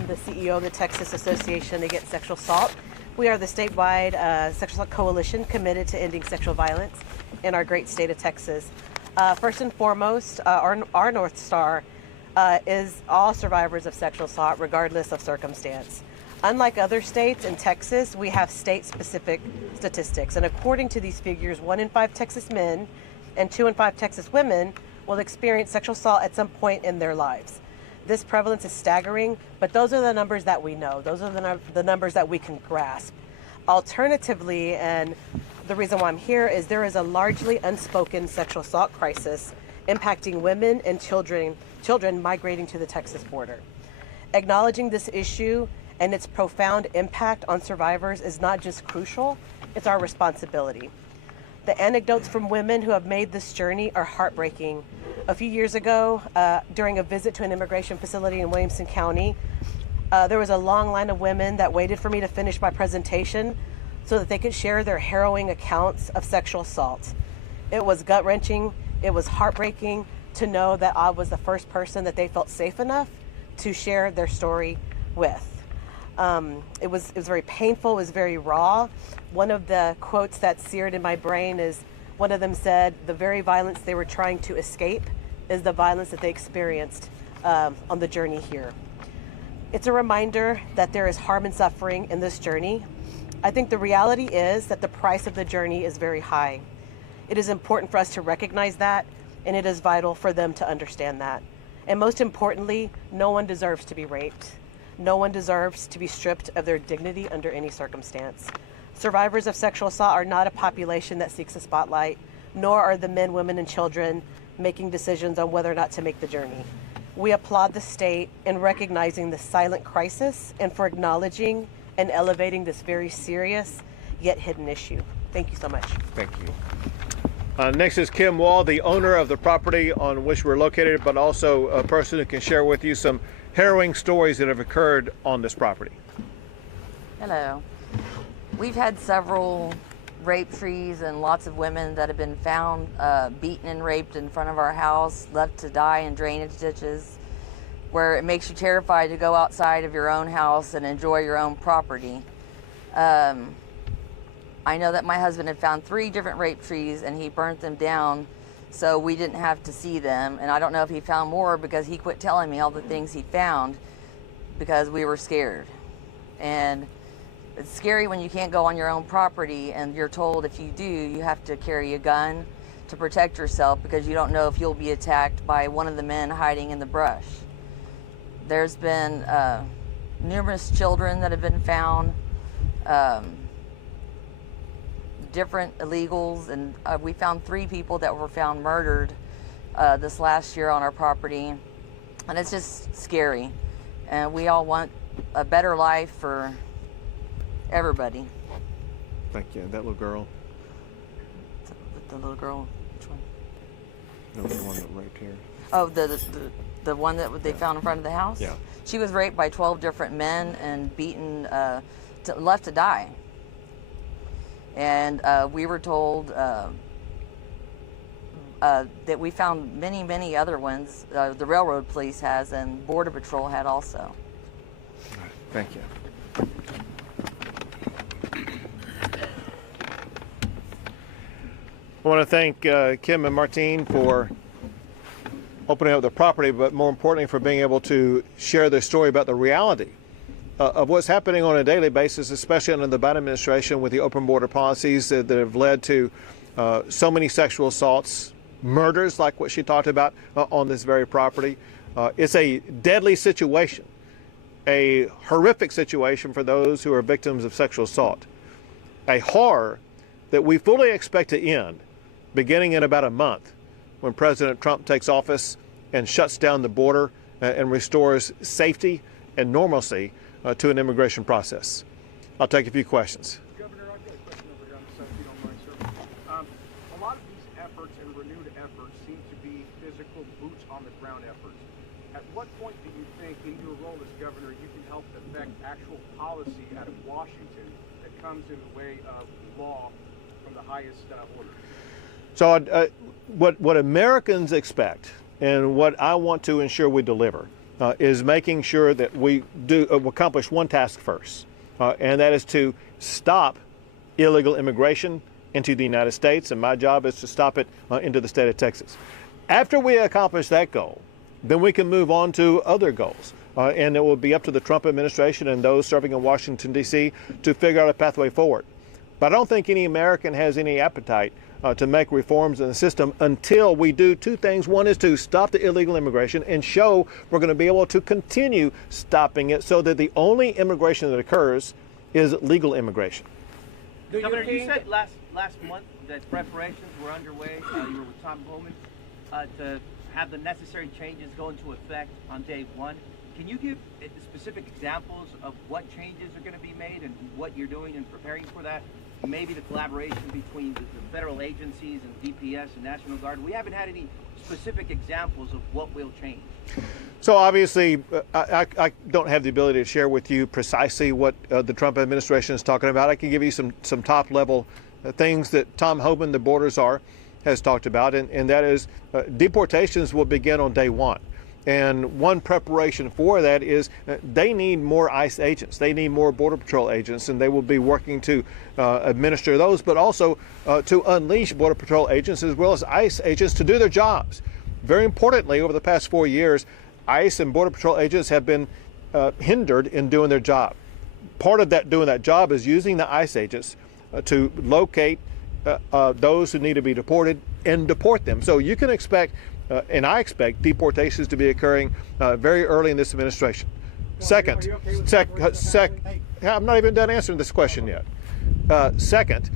I'm the CEO of the Texas Association Against Sexual Assault. We are the statewide sexual assault coalition committed to ending sexual violence in our great state of Texas. First and foremost, our North Star is all survivors of sexual assault, regardless of circumstance. Unlike other states, in Texas, we have state-specific statistics. And according to these figures, 1 in 5 Texas men and 2 in 5 Texas women will experience sexual assault at some point in their lives. This prevalence is staggering, but those are the numbers that we know. Those are the numbers that we can grasp. Alternatively, and the reason why I'm here is there is a largely unspoken sexual assault crisis impacting women and children migrating to the Texas border. Acknowledging this issue and its profound impact on survivors is not just crucial, it's our responsibility. The anecdotes from women who have made this journey are heartbreaking. A few years ago, during a visit to an immigration facility in Williamson County, there was a long line of women that waited for me to finish my presentation so that they could share their harrowing accounts of sexual assault. It was gut-wrenching, it was heartbreaking to know that I was the first person that they felt safe enough to share their story with. It was very painful, it was very raw. One of the quotes that seared in my brain is, one of them said, the very violence they were trying to escape is the violence that they experienced on the journey here. It's a reminder that there is harm and suffering in this journey. I think the reality is that the price of the journey is very high. It is important for us to recognize that, and it is vital for them to understand that. And most importantly, no one deserves to be raped. No one deserves to be stripped of their dignity under any circumstance. Survivors of sexual assault are not a population that seeks a spotlight, nor are the men, women, and children making decisions on whether or not to make the journey. We applaud the state in recognizing the silent crisis and for acknowledging and elevating this very serious yet hidden issue. Thank you so much. Thank you. Next is Kim Wall, the owner of the property on which we're located, but also a person who can share with you some harrowing stories that have occurred on this property. Hello. We've had several rape trees and lots of women that have been found beaten and raped in front of our house, left to die in drainage ditches, where it makes you terrified to go outside of your own house and enjoy your own property. I know that my husband had found 3 different rape trees and he burnt them down so we didn't have to see them. And I don't know if he found more because he quit telling me all the things he found because we were scared. And it's scary when you can't go on your own property and you're told if you do, you have to carry a gun to protect yourself because you don't know if you'll be attacked by one of the men hiding in the brush. There's been numerous children that have been found, different illegals, and we found 3 people that were found murdered this last year on our property. And it's just scary. And we all want a better life for everybody. Thank you. That little girl? The little girl, which one? No, the one that raped here. Oh, the one that they found in front of the house? Yeah. She was raped by 12 different men and beaten, left to die. And we were told that we found many, many other ones. The railroad police has, and Border Patrol had also. All right. Thank you. I want to thank Kim and Martine for opening up the property, but more importantly for being able to share their story about the reality of what's happening on a daily basis, especially under the Biden administration with the open border policies that have led to so many sexual assaults, murders like what she talked about on this very property. It's a deadly situation, a horrific situation for those who are victims of sexual assault, a horror that we fully expect to end beginning in about a month when President Trump takes office and shuts down the border and restores safety and normalcy to an immigration process. I'll take a few questions. Governor, I've got a question over here on the side, if you don't mind, sir. A lot of these efforts and renewed efforts seem to be physical, boots on the ground efforts. At what point do you think, in your role as governor, you can help affect actual policy out of Washington that comes in the way of law from the highest order? So what Americans expect and what I want to ensure we deliver is making sure that we accomplish one task first, and that is to stop illegal immigration into the United States, and my job is to stop it into the state of Texas. After we accomplish that goal, then we can move on to other goals. And it will be up to the Trump administration and those serving in Washington, D.C. to figure out a pathway forward. But I don't think any American has any appetite to make reforms in the system until we do two things. One is to stop the illegal immigration and show we're going to be able to continue stopping it so that the only immigration that occurs is legal immigration. Governor, you said last month that preparations were underway. You were with Tom Homan to have the necessary changes go into effect on day one. Can you give specific examples of what changes are going to be made and what you're doing in preparing for that? Maybe the collaboration between the federal agencies and DPS and National Guard. We haven't had any specific examples of what will change. So obviously, I don't have the ability to share with you precisely what the Trump administration is talking about. I can give you some top level things that Tom Homan, the border czar, has talked about, and that is deportations will begin on day one. And one preparation for that is they need more ICE agents. They need more Border Patrol agents, and they will be working to administer those, but also to unleash Border Patrol agents as well as ICE agents to do their jobs. Very importantly, over the past 4 years, ICE and Border Patrol agents have been hindered in doing their job. Part of that doing that job is using the ICE agents to locate those who need to be deported and deport them. So you can expect and I expect deportations to be occurring very early in this administration. Second, I'm not even done answering this question yet. Second,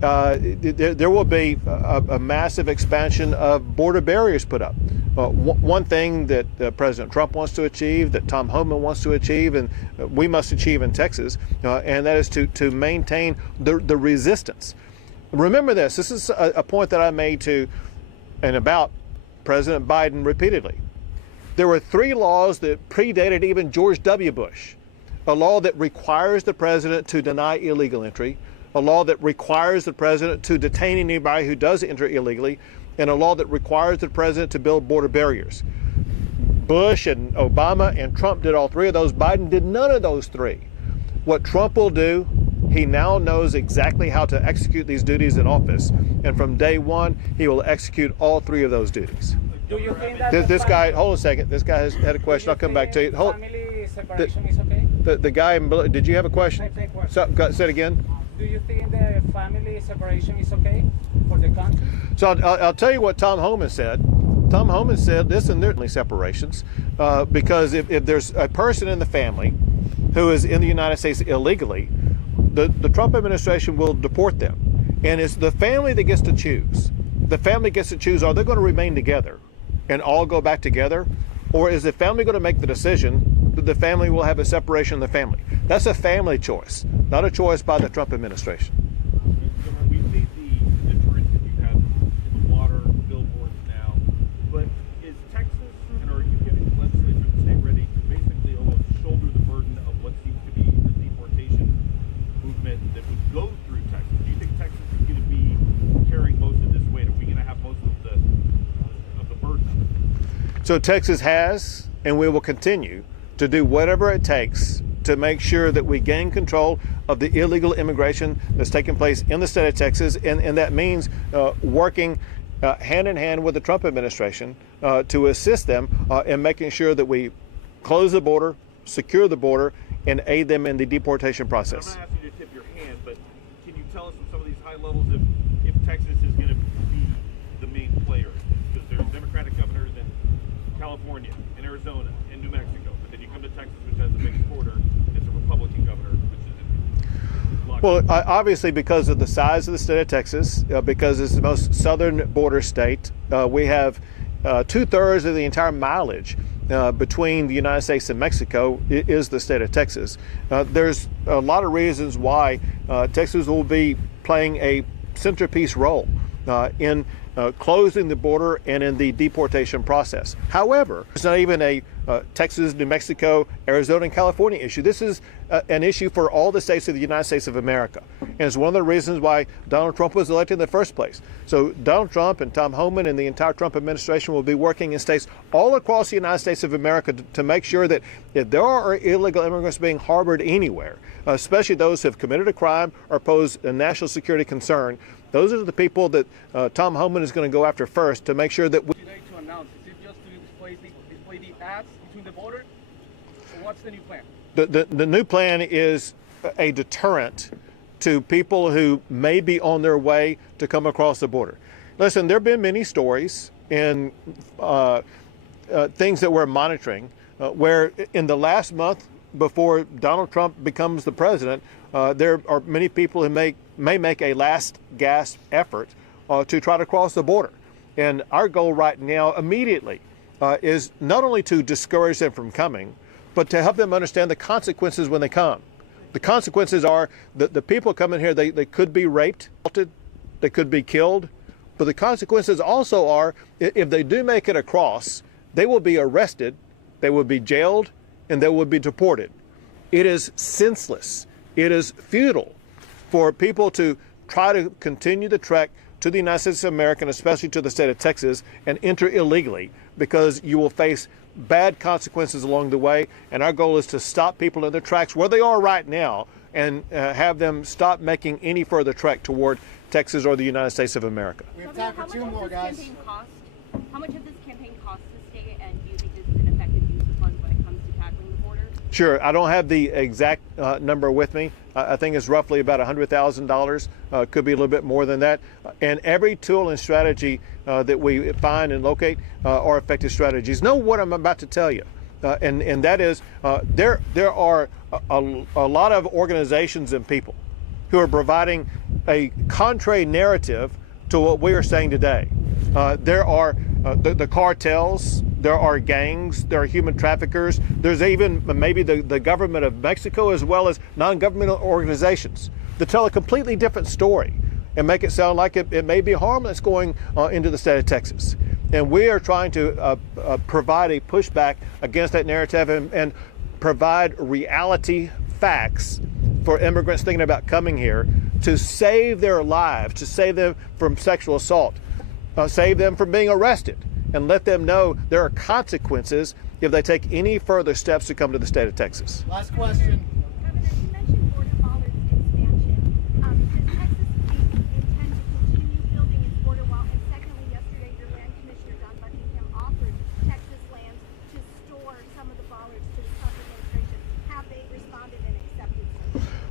there will be a massive expansion of border barriers put up. One thing that President Trump wants to achieve, that Tom Homan wants to achieve, and we must achieve in Texas, and that is to maintain the resistance. Remember this is a point that I made to and about President Biden repeatedly. There were 3 laws that predated even George W. Bush. A law that requires the president to deny illegal entry, a law that requires the president to detain anybody who does enter illegally, and a law that requires the president to build border barriers. Bush and Obama and Trump did all 3 of those. Biden did none of those 3. What Trump will do, he now knows exactly how to execute these duties in office. And from day one, he will execute all 3 of those duties. Do you think that this guy, hold on a second. This guy has had a question. I'll come back to you. Family separation is okay? The guy in below, did you have a question? Say it again. Do you think the family separation is okay for the country? So I'll tell you what Tom Homan said. Tom Homan said, listen, there are separations because if there's a person in the family who is in the United States illegally, the Trump administration will deport them. And it's the family that gets to choose. The family gets to choose, are they going to remain together and all go back together? Or is the family going to make the decision that the family will have a separation of the family? That's a family choice, not a choice by the Trump administration. We see the deterrence that you have in the water, billboards now, but is Texas, and are you getting the legislature and the state ready to basically almost shoulder the burden of what seems to be the deportation movement that would go through Texas? Do you think Texas is going to be carrying most of this weight? Are we going to have most of the burden of it? So Texas has, and we will continue to do whatever it takes to make sure that we gain control of the illegal immigration that's taking place in the state of Texas, and that means working hand in hand with the Trump administration to assist them in making sure that we close the border, secure the border, and aid them in the deportation process. I'm not asking you to tip your hand, but can you tell us from some of these high levels if Texas is going to be the main player? Because there's Democratic governors in California, in Arizona, in New Mexico, but then you come to Texas, which has the biggest border, it's a Republican governor, which is locked. Well, obviously because of the size of the state of Texas, because it's the most southern border state, we have 2/3 of the entire mileage between the United States and Mexico is the state of Texas. There's a lot of reasons why Texas will be playing a centerpiece role in closing the border and in the deportation process. However, it's not even a Texas, New Mexico, Arizona, and California issue. This is an issue for all the states of the United States of America. And it's one of the reasons why Donald Trump was elected in the first place. So Donald Trump and Tom Homan and the entire Trump administration will be working in states all across the United States of America to make sure that if there are illegal immigrants being harbored anywhere, especially those who have committed a crime or pose a national security concern, those are the people that Tom Homan is going to go after first to make sure that we Today to announce, is it just to display the ads between the border, or what's the new plan? The new plan is a deterrent to people who may be on their way to come across the border. Listen, there have been many stories in things that we're monitoring where in the last month before Donald Trump becomes the president, there are many people who may make a last gasp effort to try to cross the border. And our goal right now immediately is not only to discourage them from coming, but to help them understand the consequences when they come. The consequences are that the people coming here, they could be raped, they could be killed, but the consequences also are if they do make it across, they will be arrested, they will be jailed, and they will be deported. It is senseless. It is futile for people to try to continue the trek to the United States of America, and especially to the state of Texas, and enter illegally, because you will face bad consequences along the way. And our goal is to stop people in their tracks where they are right now and have them stop making any further trek toward Texas or the United States of America. We have time for two more, guys. How much of this campaign costs the state, and do you think this is an effective use of funds when it comes to tackling the border? Sure. I don't have the exact number with me. I think it's roughly about $100,000. Could be a little bit more than that. And every tool and strategy that we find and locate are effective strategies. Know what I'm about to tell you. And that is there are a lot of organizations and people who are providing a contrary narrative to what we are saying today. There are the cartels, there are gangs, there are human traffickers, there's even maybe the government of Mexico, as well as non-governmental organizations that tell a completely different story and make it sound like it may be harm that's going into the state of Texas. And we are trying to provide a pushback against that narrative and provide reality facts for immigrants thinking about coming here to save their lives, to save them from sexual assault, save them from being arrested, and let them know there are consequences if they take any further steps to come to the state of Texas. Last question. Governor, you mentioned border bollards expansion. Does Texas intend to continue building its border wall? And secondly, yesterday your land commissioner, Don Buckingham, offered Texas land to store some of the bollards to the Trump administration. Have they responded and accepted?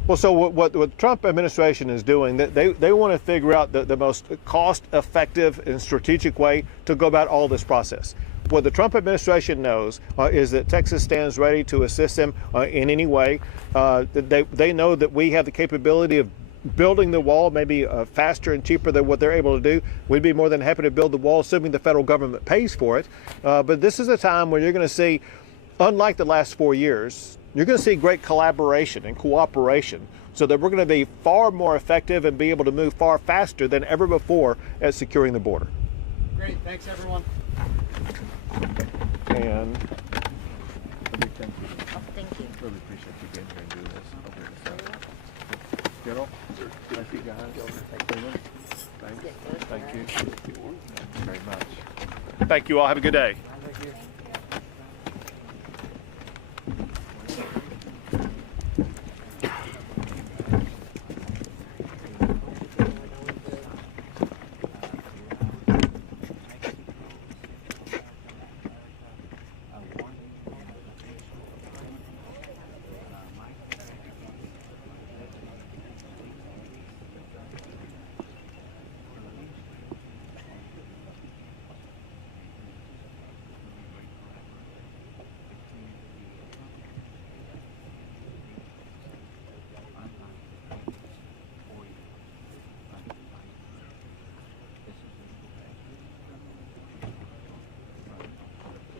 Well, so what the Trump administration is doing, they want to figure out the most cost-effective and strategic way to go about all this process. What the Trump administration knows is that Texas stands ready to assist them in any way. They know that we have the capability of building the wall maybe faster and cheaper than what they're able to do. We'd be more than happy to build the wall, assuming the federal government pays for it. But this is a time where you're going to see, unlike the last 4 years, you're going to see great collaboration and cooperation so that we're going to be far more effective and be able to move far faster than ever before at securing the border. Great. Thanks, everyone. And Thank you. really appreciate you getting here and doing this. General, thank you guys. Thank you. Thank you very much. Thank you all. Have a good day.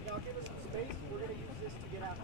Y'all give us some space. We're going to use this to get out.